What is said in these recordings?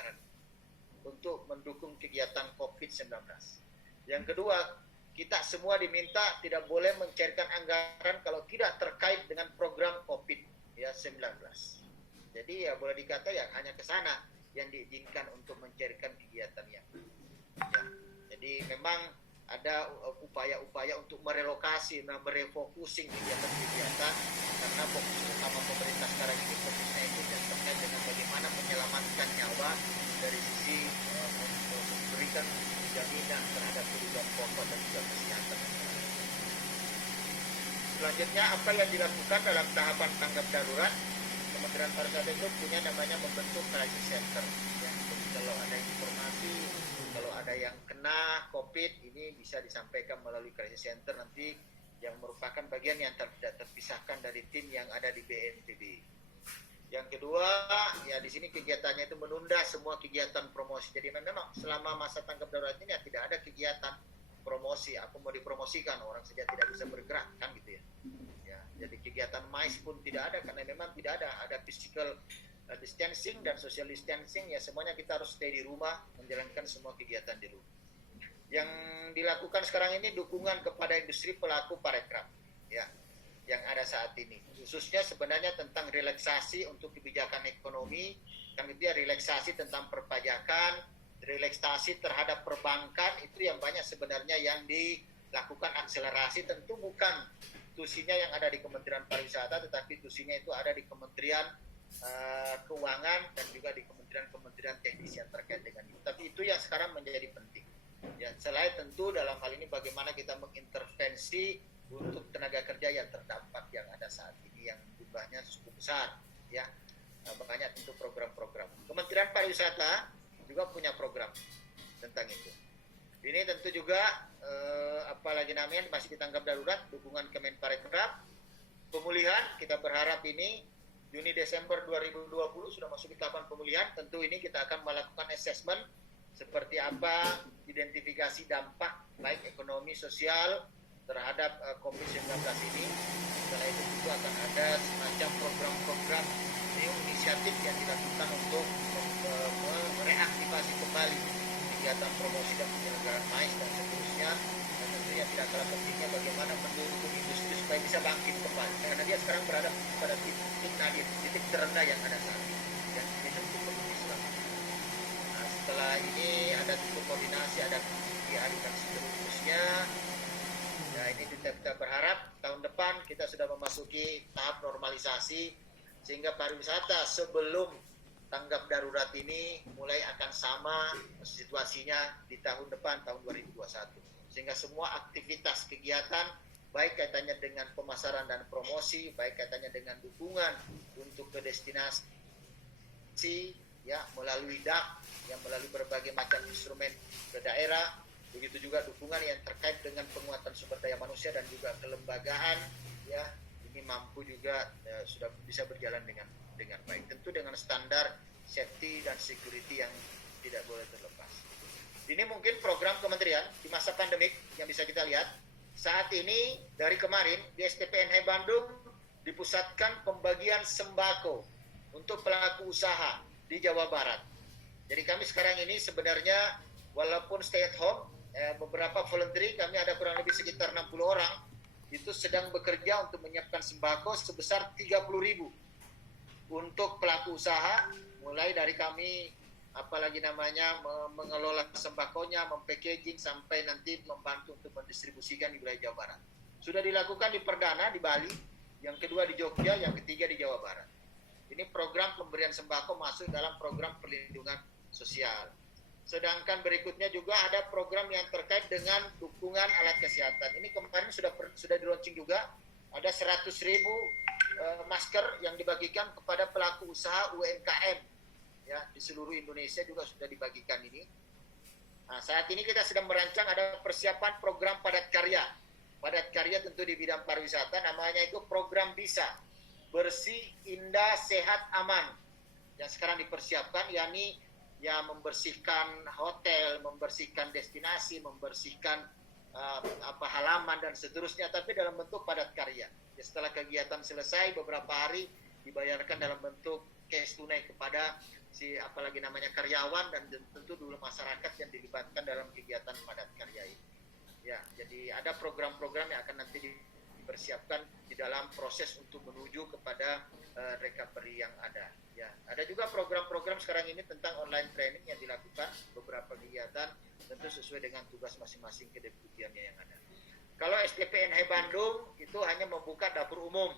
anggaran untuk mendukung kegiatan COVID-19. Yang kedua, kita semua diminta tidak boleh mencairkan anggaran kalau tidak terkait dengan program COVID-19. Jadi ya boleh dikata ya hanya ke sana yang diizinkan untuk mencairkan kegiatannya. Ya. Jadi memang ada upaya-upaya untuk merelokasi, merefocusing kegiatan-kegiatan karena fokus utama pemerintah sekarang ini COVID-19 dan terkait dengan bagaimana menyelamatkan nyawa dari sisi memberikan jaminan terhadap kebutuhan pokok dan juga kesehatan. Selanjutnya apa yang dilakukan dalam tahapan tanggap darurat? Kementerian Pariwisata itu punya namanya membentuk crisis center. Ya, jadi kalau ada informasi, kalau ada yang kena COVID ini bisa disampaikan melalui crisis center nanti yang merupakan bagian yang tidak terpisahkan dari tim yang ada di BNPB. Yang kedua, ya di sini kegiatannya itu menunda semua kegiatan promosi. Jadi memang selama masa tanggap darurat ini ya tidak ada kegiatan promosi. Aku mau dipromosikan, orang saja tidak bisa bergerak kan gitu ya. Ya, jadi kegiatan MICE pun tidak ada karena memang tidak ada physical distancing dan social distancing, ya semuanya kita harus stay di rumah menjalankan semua kegiatan di rumah. Yang dilakukan sekarang ini dukungan kepada industri pelaku parekraf ya yang ada saat ini, khususnya sebenarnya tentang relaksasi untuk kebijakan ekonomi, kan itu ya relaksasi tentang perpajakan, relaksasi terhadap perbankan, itu yang banyak sebenarnya yang dilakukan akselerasi. Tentu bukan tusinya yang ada di Kementerian Pariwisata, tetapi tusinya itu ada di Kementerian Keuangan dan juga di kementerian teknis yang terkait dengan itu. Tapi itu yang sekarang menjadi penting. Ya, selain tentu dalam hal ini bagaimana kita mengintervensi untuk tenaga kerja yang terdampak yang ada saat ini yang jumlahnya cukup besar, ya. Makanya tentu program-program. Kementerian Pariwisata juga punya program tentang itu. Ini tentu juga apalagi namanya masih ditanggap darurat, dukungan Kemenparekraf, pemulihan. Kita berharap ini Juni Desember 2020 sudah masuk di tahapan pemulihan. Tentu ini kita akan melakukan assessment seperti apa identifikasi dampak baik ekonomi sosial terhadap COVID-19 ini. Setelah itu tentu akan ada semacam program-program inisiatif yang dilakukan untuk mereaktivasi kembali kegiatan promosi dan penyelenggaraan MICE dan seterusnya. Dan tentunya tidak kalah pentingnya bagaimana mendukung industri supaya bisa bangkit kembali, karena dia sekarang berada pada titik nadir, titik terendah yang ada saat ini. Dan ini tentu perlu diselamatkan. Nah, setelah ini ada tentu koordinasi, ada KPI dan seterusnya. Nah, ini kita berharap tahun depan kita sudah memasuki tahap normalisasi sehingga pariwisata sebelum tanggap darurat ini mulai akan sama situasinya di tahun depan, tahun 2021. Sehingga semua aktivitas kegiatan, baik kaitannya dengan pemasaran dan promosi, baik kaitannya dengan dukungan untuk ke destinasi, ya melalui DAK, yang melalui berbagai macam instrumen ke daerah, begitu juga dukungan yang terkait dengan penguatan sumber daya manusia dan juga kelembagaan, ya ini mampu juga sudah bisa berjalan dengan baik, tentu dengan standar safety dan security yang tidak boleh terlepas. Ini mungkin program kementerian di masa pandemik yang bisa kita lihat. Saat ini dari kemarin di STPNH Bandung dipusatkan pembagian sembako untuk pelaku usaha di Jawa Barat. Jadi kami sekarang ini sebenarnya walaupun stay at home, beberapa voluntary, kami ada kurang lebih sekitar 60 orang itu sedang bekerja untuk menyiapkan sembako sebesar 30.000 untuk pelaku usaha, mulai dari kami apalagi namanya mengelola sembakonya, mempackaging sampai nanti membantu untuk mendistribusikan di wilayah Jawa Barat. Sudah dilakukan di perdana di Bali, yang kedua di Jogja, yang ketiga di Jawa Barat. Ini program pemberian sembako masuk dalam program perlindungan sosial. Sedangkan berikutnya juga ada program yang terkait dengan dukungan alat kesehatan. Ini kemarin sudah di launching juga, ada 100.000 masker yang dibagikan kepada pelaku usaha UMKM. Ya, di seluruh Indonesia juga sudah dibagikan ini. Nah, saat ini kita sedang merancang ada persiapan program padat karya. Padat karya tentu di bidang pariwisata, namanya itu program BISA. Bersih, indah, sehat, aman. Yang sekarang dipersiapkan, yakni ya membersihkan hotel, membersihkan destinasi, membersihkan halaman dan seterusnya, tapi dalam bentuk padat karya. Ya, setelah kegiatan selesai beberapa hari dibayarkan dalam bentuk cash tunai kepada apalagi namanya karyawan dan tentu dulu masyarakat yang dilibatkan dalam kegiatan padat karya ini. Ya, jadi ada program-program yang akan nanti dipersiapkan di dalam proses untuk menuju kepada recovery yang ada. Ya, ada juga program-program sekarang ini tentang online training yang dilakukan beberapa kegiatan tentu sesuai dengan tugas masing-masing kedeputiannya yang ada. Kalau SDPNH Bandung itu hanya membuka dapur umum.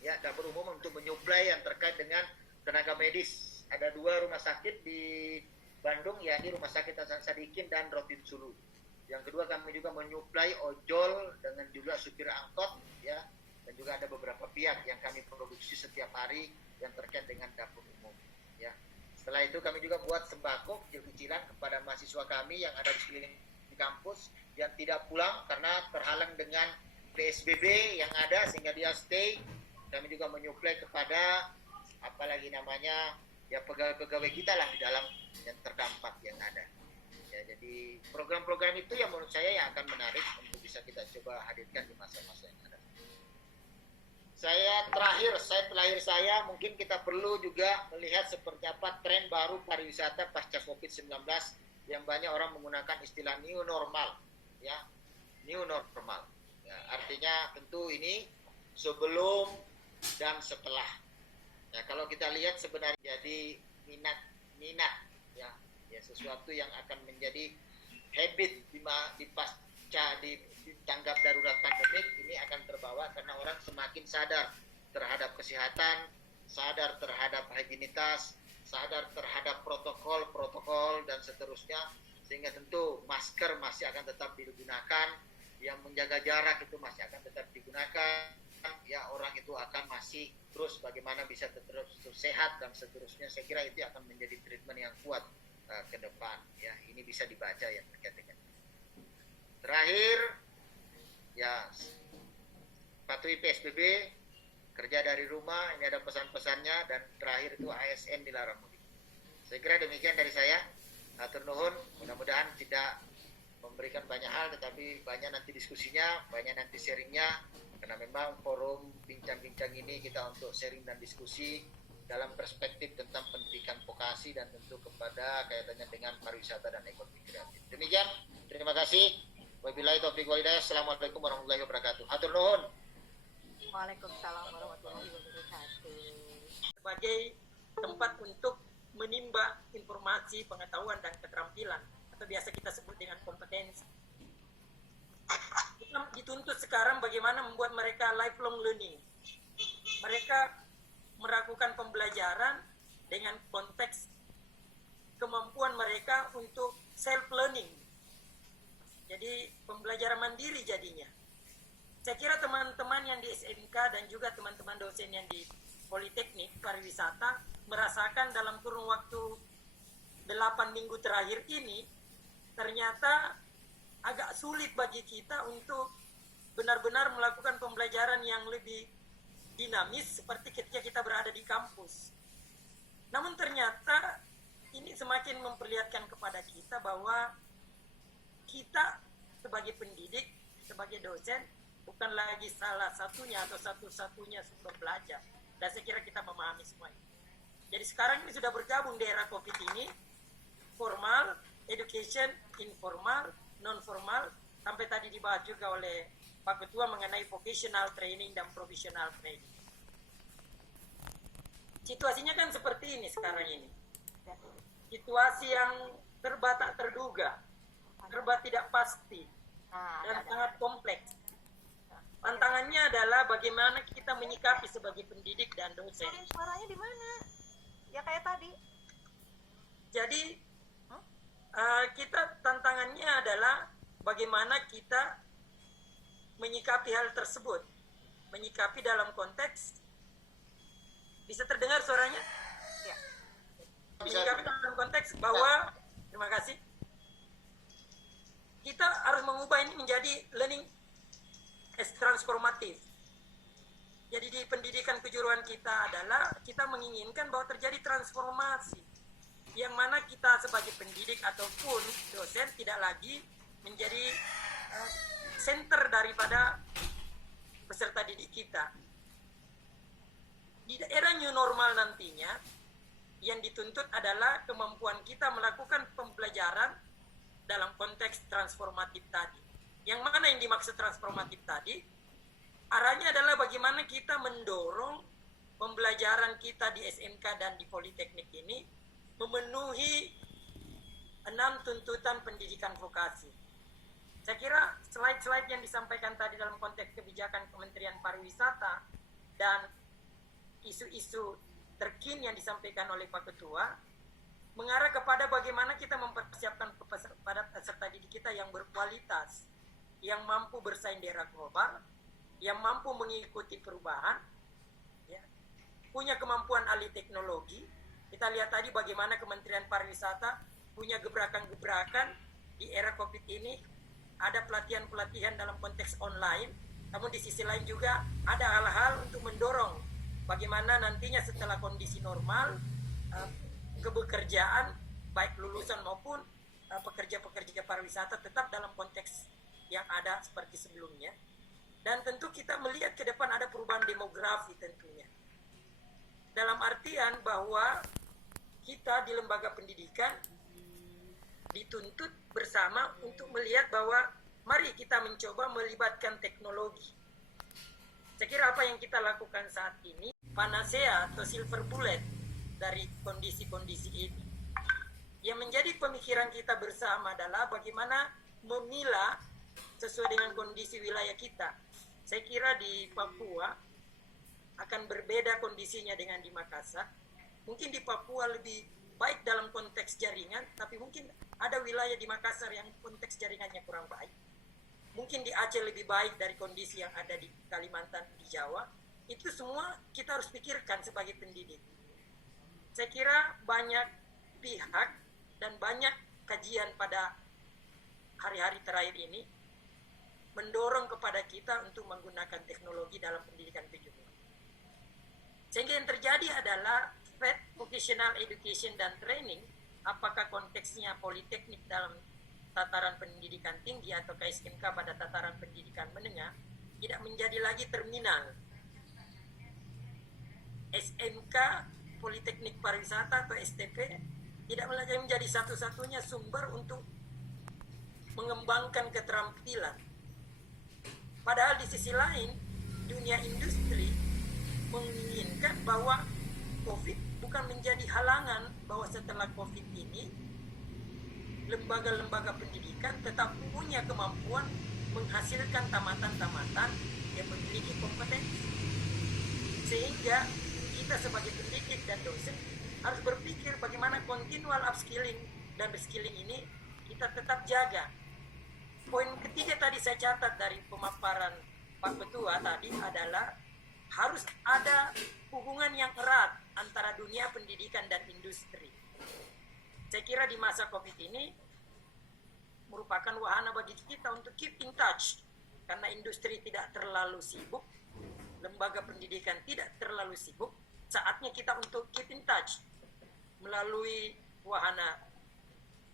Ya, dapur umum untuk menyuplai yang terkait dengan tenaga medis. Ada 2 rumah sakit di Bandung, yakni Rumah Sakit Hasan Sadikin dan Rotin Sulu. Yang kedua, kami juga menyuplai ojol dengan juga supir angkot, ya, dan juga ada beberapa pihak yang kami produksi setiap hari yang terkait dengan dapur umum. Ya. Setelah itu kami juga buat sembako kecil-kecilan kepada mahasiswa kami yang ada di sekeliling kampus yang tidak pulang karena terhalang dengan PSBB yang ada sehingga dia stay. Kami juga menyuplai kepada apalagi namanya ya pegawai-pegawai kita lah di dalam yang terdampak yang ada. Ya, jadi program-program itu yang menurut saya yang akan menarik untuk bisa kita coba hadirkan di masa-masa yang ada. Terakhir saya mungkin kita perlu juga melihat seperti apa tren baru pariwisata pasca COVID-19 yang banyak orang menggunakan istilah new normal, ya, new normal. Ya, artinya tentu ini sebelum dan setelah. Ya, kalau kita lihat sebenarnya jadi minat ya sesuatu yang akan menjadi habit di pasca ditanggap darurat pandemik ini akan terbawa karena orang semakin sadar terhadap kesehatan, sadar terhadap higienitas, sadar terhadap protokol dan seterusnya, sehingga tentu masker masih akan tetap digunakan, yang menjaga jarak itu masih akan tetap digunakan, ya orang itu akan masih terus bagaimana bisa terus sehat dan seterusnya. Saya kira itu akan menjadi treatment yang kuat ke depan, ya. Ini bisa dibaca yang terkait dengan terakhir, ya, patuhi PSBB, kerja dari rumah, ini ada pesan-pesannya, dan terakhir itu ASN dilarang mudik. Saya kira demikian dari saya. Hatur nuhun, mudah-mudahan tidak memberikan banyak hal, tetapi banyak nanti diskusinya, banyak nanti sharingnya, karena memang forum bincang-bincang ini kita untuk sharing dan diskusi dalam perspektif tentang pendidikan vokasi dan tentu kepada kaitannya dengan pariwisata dan ekonomi kreatif. Demikian, terima kasih. Wabillahi taufiq wal hidayah. Assalamualaikum warahmatullahi wabarakatuh. Hatur nuhun. Waalaikumsalam warahmatullahi wabarakatuh. Sebagai tempat untuk menimba informasi, pengetahuan, dan keterampilan, atau biasa kita sebut dengan kompetensi. Kita dituntut sekarang bagaimana membuat mereka lifelong learning. Mereka melakukan pembelajaran dengan konteks kemampuan mereka untuk self-learning. Jadi pembelajaran mandiri jadinya. Saya kira teman-teman yang di SMK dan juga teman-teman dosen yang di Politeknik Pariwisata merasakan dalam kurun waktu 8 minggu terakhir ini ternyata agak sulit bagi kita untuk benar-benar melakukan pembelajaran yang lebih dinamis seperti ketika kita berada di kampus. Namun ternyata ini semakin memperlihatkan kepada kita bahwa kita sebagai pendidik, sebagai dosen, bukan lagi salah satunya atau satu-satunya sumber belajar. Dan saya kira kita memahami semua ini. Jadi sekarang ini sudah bergabung di era COVID ini, formal, education, informal, non-formal, sampai tadi dibahas juga oleh Pak Ketua mengenai vocational training dan professional training. Situasinya kan seperti ini sekarang ini. Situasi yang serba tak terduga, serba tidak pasti, dan sangat kompleks. Tantangannya adalah bagaimana kita menyikapi sebagai pendidik dan dosen. Suaranya di mana? Ya kayak tadi. Jadi kita tantangannya adalah bagaimana kita menyikapi hal tersebut, menyikapi dalam konteks, bisa terdengar suaranya? Ya. Menyikapi dalam konteks bahwa, terima kasih, kita harus mengubah ini menjadi learning as transformatif. Jadi di pendidikan kejuruan kita adalah kita menginginkan bahwa terjadi transformasi, yang mana kita sebagai pendidik ataupun dosen tidak lagi menjadi center daripada peserta didik kita. Di era new normal nantinya, yang dituntut adalah kemampuan kita melakukan pembelajaran dalam konteks transformatif tadi. Yang mana yang dimaksud transformatif tadi? Arahnya adalah bagaimana kita mendorong pembelajaran kita di SMK dan di Politeknik ini memenuhi 6 tuntutan pendidikan vokasi. Saya kira slide-slide yang disampaikan tadi dalam konteks kebijakan Kementerian Pariwisata dan isu-isu terkini yang disampaikan oleh Pak Ketua mengarah kepada bagaimana kita mempersiapkan pada peserta didik kita yang berkualitas, yang mampu bersaing di era global, yang mampu mengikuti perubahan, ya, punya kemampuan ahli teknologi. Kita lihat tadi bagaimana Kementerian Pariwisata punya gebrakan-gebrakan di era COVID ini, ada pelatihan-pelatihan dalam konteks online, namun di sisi lain juga ada hal-hal untuk mendorong bagaimana nantinya setelah kondisi normal, kebekerjaan baik lulusan maupun pekerja-pekerja pariwisata tetap dalam konteks yang ada seperti sebelumnya. Dan tentu kita melihat ke depan ada perubahan demografi tentunya. Dalam artian bahwa kita di lembaga pendidikan dituntut bersama untuk melihat bahwa mari kita mencoba melibatkan teknologi. Saya kira apa yang kita lakukan saat ini, panacea atau silver bullet dari kondisi-kondisi ini. Yang menjadi pemikiran kita bersama adalah bagaimana memilah sesuai dengan kondisi wilayah kita. Saya kira di Papua akan berbeda kondisinya dengan di Makassar. Mungkin di Papua lebih baik dalam konteks jaringan, tapi mungkin ada wilayah di Makassar yang konteks jaringannya kurang baik. Mungkin di Aceh lebih baik dari kondisi yang ada di Kalimantan, di Jawa. Itu semua kita harus pikirkan sebagai pendidik. Saya kira banyak pihak dan banyak kajian pada hari-hari terakhir ini mendorong kepada kita untuk menggunakan teknologi dalam pendidikan kejuruan. Sehingga yang terjadi adalah VET, Vocational Education dan Training, apakah konteksnya politeknik dalam tataran pendidikan tinggi atau SMK pada tataran pendidikan menengah, tidak menjadi lagi terminal. SMK, Politeknik Pariwisata atau STP, tidak lagi menjadi satu-satunya sumber untuk mengembangkan keterampilan. Padahal di sisi lain, dunia industri menginginkan bahwa COVID bukan menjadi halangan bahwa setelah COVID ini, lembaga-lembaga pendidikan tetap punya kemampuan menghasilkan tamatan-tamatan yang memiliki kompetensi. Sehingga kita sebagai pendidik dan dosen harus berpikir bagaimana continual upskilling dan reskilling ini kita tetap jaga. Poin ketiga tadi saya catat dari pemaparan Pak Ketua tadi adalah harus ada hubungan yang erat antara dunia pendidikan dan industri. Saya kira di masa COVID ini merupakan wahana bagi kita untuk keep in touch, karena industri tidak terlalu sibuk, lembaga pendidikan tidak terlalu sibuk, saatnya kita untuk keep in touch melalui wahana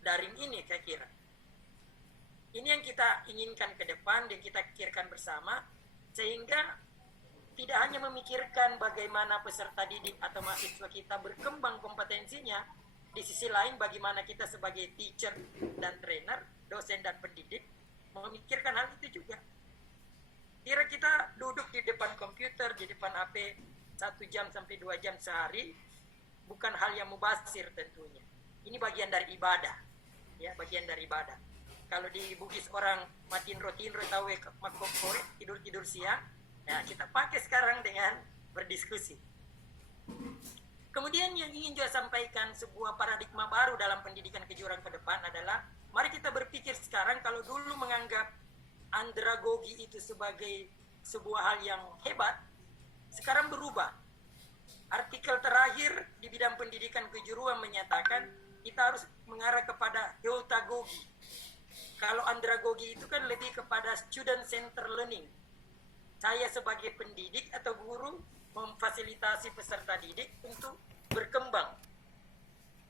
daring ini. Saya kira ini yang kita inginkan ke depan dan kita pikirkan bersama, sehingga tidak hanya memikirkan bagaimana peserta didik atau mahasiswa kita berkembang kompetensinya, di sisi lain bagaimana kita sebagai teacher dan trainer, dosen dan pendidik memikirkan hal itu juga. Kira kita duduk di depan komputer, di depan HP 1 jam sampai 2 jam sehari bukan hal yang mubazir tentunya. Ini bagian dari ibadah, ya, bagian dari ibadah. Kalau di Bugis orang matiin rotin tawe makokore tidur siang, ya kita pakai sekarang dengan berdiskusi. Kemudian yang ingin juga sampaikan sebuah paradigma baru dalam pendidikan kejuruan ke depan adalah mari kita berpikir sekarang, kalau dulu menganggap andragogi itu sebagai sebuah hal yang hebat, sekarang berubah. Artikel terakhir di bidang pendidikan kejuruan menyatakan kita harus mengarah kepada heutagogi. Kalau andragogi itu kan lebih kepada student center learning. Saya sebagai pendidik atau guru memfasilitasi peserta didik untuk berkembang.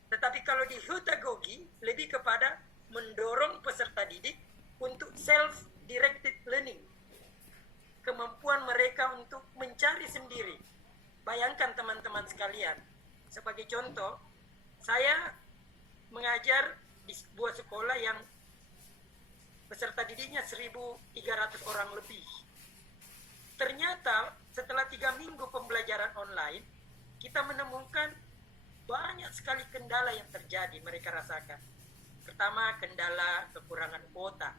Tetapi kalau di heutagogi lebih kepada mendorong peserta didik untuk self-directed learning. Kemampuan mereka untuk mencari sendiri. Bayangkan teman-teman sekalian, sebagai contoh, Saya mengajar di sebuah sekolah yang peserta didiknya 1.300 orang lebih. Ternyata setelah 3 minggu pembelajaran online, kita menemukan banyak sekali kendala yang terjadi mereka rasakan. Pertama, kendala kekurangan kuota.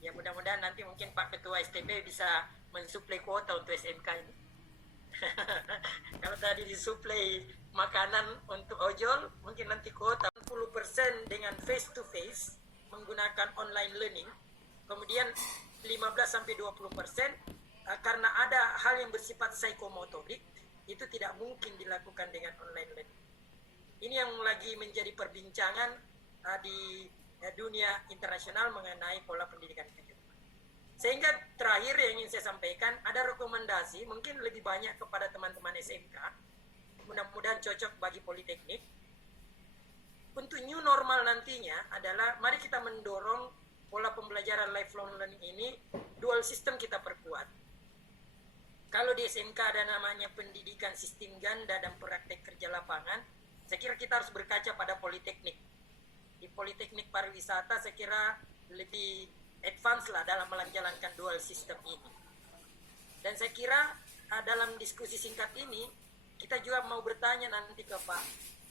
Ya mudah-mudahan nanti mungkin Pak Ketua STB bisa mensuplai kuota untuk SMK ini. Kalau tadi disuplai makanan untuk ojol, mungkin nanti kuota 10% dengan face to face menggunakan online learning. Kemudian 15-20% karena ada hal yang bersifat psikomotorik, itu tidak mungkin dilakukan dengan online learning. Ini yang lagi menjadi perbincangan di dunia internasional mengenai pola pendidikan ke depan. Sehingga terakhir yang ingin saya sampaikan, ada rekomendasi mungkin lebih banyak kepada teman-teman SMK, mudah-mudahan cocok bagi politeknik. Untuk new normal nantinya adalah mari kita mendorong pola pembelajaran lifelong learning ini, dual system kita perkuat. Kalau di SMK ada namanya pendidikan sistem ganda dan praktek kerja lapangan, saya kira kita harus berkaca pada politeknik. Di politeknik pariwisata saya kira lebih advance lah dalam menjalankan dual system ini. Dan saya kira dalam diskusi singkat ini kita juga mau bertanya nanti ke Pak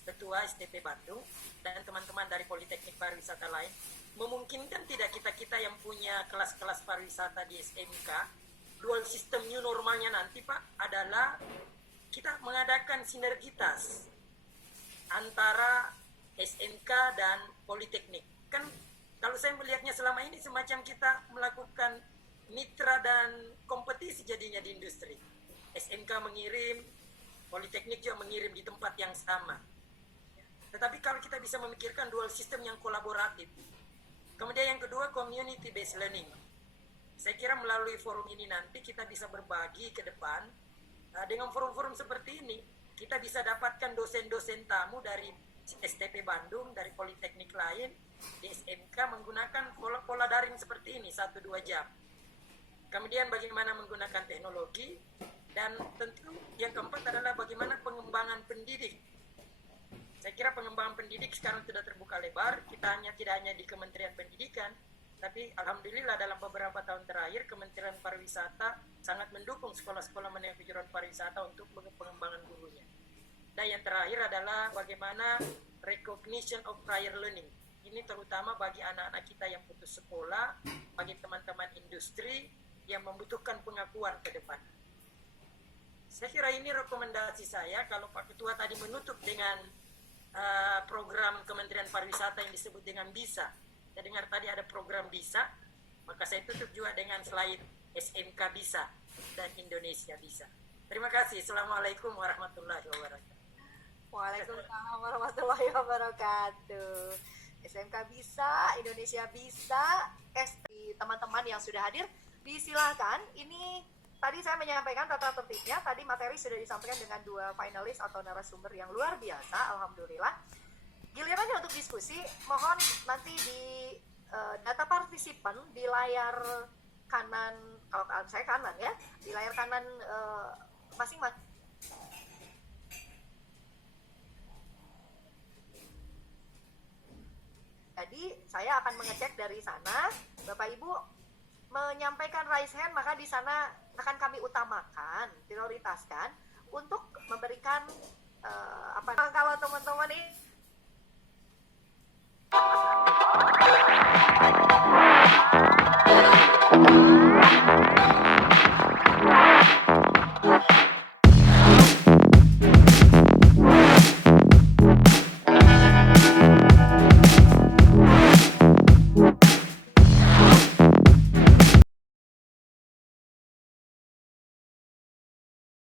Ketua STP Bandung dan teman-teman dari politeknik pariwisata lain, memungkinkan tidak kita yang punya kelas-kelas pariwisata di SMK, dual system new normalnya nanti Pak adalah kita mengadakan sinergitas antara SMK dan politeknik. Kan kalau saya melihatnya selama ini semacam kita melakukan mitra dan kompetisi jadinya di industri. SMK mengirim, politeknik juga mengirim di tempat yang sama. Tetapi kalau kita bisa memikirkan dual system yang kolaboratif. Kemudian yang kedua, community based learning. Saya kira melalui forum ini nanti kita bisa berbagi ke depan. Dengan forum-forum seperti ini, kita bisa dapatkan dosen-dosen tamu dari STP Bandung, dari politeknik lain, di SMK menggunakan pola daring seperti ini, 1-2 jam. Kemudian bagaimana menggunakan teknologi, dan tentu yang keempat adalah bagaimana pengembangan pendidik. Saya kira pengembangan pendidik sekarang sudah terbuka lebar, tidak hanya di Kementerian Pendidikan, tapi alhamdulillah dalam beberapa tahun terakhir Kementerian Pariwisata sangat mendukung sekolah-sekolah menengah kejuruan pariwisata untuk pengembangan gurunya. Dan yang terakhir adalah bagaimana recognition of prior learning. Ini terutama bagi anak-anak kita yang putus sekolah, bagi teman-teman industri yang membutuhkan pengakuan ke depan. Saya kira ini rekomendasi saya. Kalau Pak Ketua tadi menutup dengan program Kementerian Pariwisata yang disebut dengan BISA. Saya dengar tadi ada program BISA, maka saya tutup juga dengan slide SMK BISA dan Indonesia BISA. Terima kasih. Assalamualaikum warahmatullahi wabarakatuh. Waalaikumsalam warahmatullahi wabarakatuh. SMK bisa, Indonesia bisa, teman-teman yang sudah hadir, disilakan. Ini tadi saya menyampaikan tata tertibnya, tadi materi sudah disampaikan dengan 2 finalis atau narasumber yang luar biasa, alhamdulillah. Gilirannya untuk diskusi, mohon nanti di data partisipan di layar kanan, kalau saya kanan ya, di layar kanan masing-masing. Jadi saya akan mengecek dari sana, Bapak Ibu menyampaikan raise hand, maka di sana akan kami utamakan, prioritaskan untuk memberikan kalau teman-teman ini